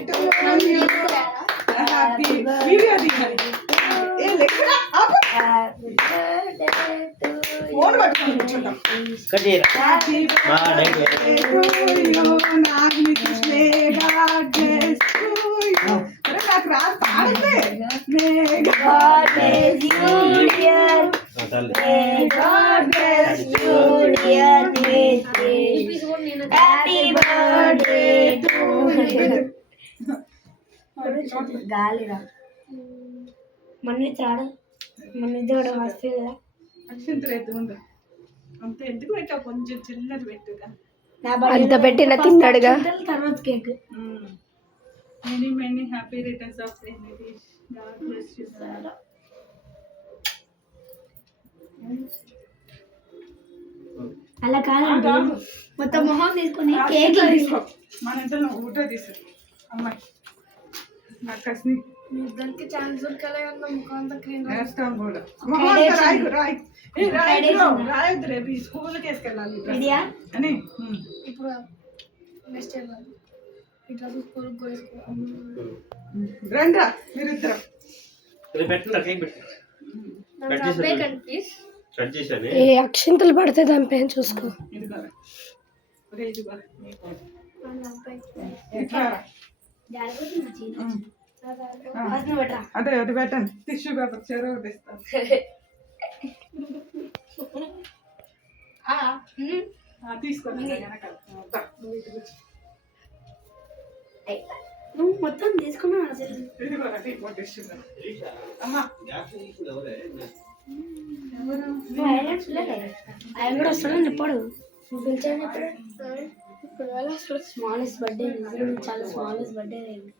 to you. Happy video తీయాలి. ఏ లెక్కన ఆపు. Happy birthday to you. Phone పట్టుకొని కూర్చుంటాం. Happy birthday to you. Nagini కృష్ణే God bless to you. అరే నాకు రాదు పాడతే. May God bless you dear. May God bless you dear. Happy birthday to you. గాలిరా మన్నిచ్చాడు మన్నిచ్చాడు హాస్పిటల్ అక్షంతలేదు ఉండు అంత ఎందుకు పెట్టావు కొంచెం చిన్నది పెట్టుగా అంత పెట్టిన తిన్నాడుగా తర్వాత cake many many happy returns of the day God bless you sir అలా కాదండి మొత్తం మొహం తీసుకొని కేక్ తీసుకో మన ఇంట్లో ఊట తీసు అమ్మాయి నాకు కసిని ఇద్దరికి ఛాన్స్ దొరకలేదన్న ముఖం అంతా క్లీన్ చేస్తాం కూడా రాయొద్దు రేపు స్కూల్కి వేసుకెళ్ళాలి అని ఇప్పుడు నెక్స్ట్ వెళ్ళాలి ఇట్లా స్కూల్కి కూడా రండి మీరిద్దరు ఏ అక్షింతలు పడితే దానిపైన చూసుకో అదే అది పెట్టండి టిష్యూ పేపర్ చెరువు తెస్తాను తీసుకోండి నువ్వు మొత్తం తీసుకున్నావు ఆయన కూడా వస్తాడని చెప్పాడు పిలిచాను చెప్పాడు స్మాలెస్ట్ బర్త్డే చాలా స్మాలెస్ట్ బర్త్డే అయింది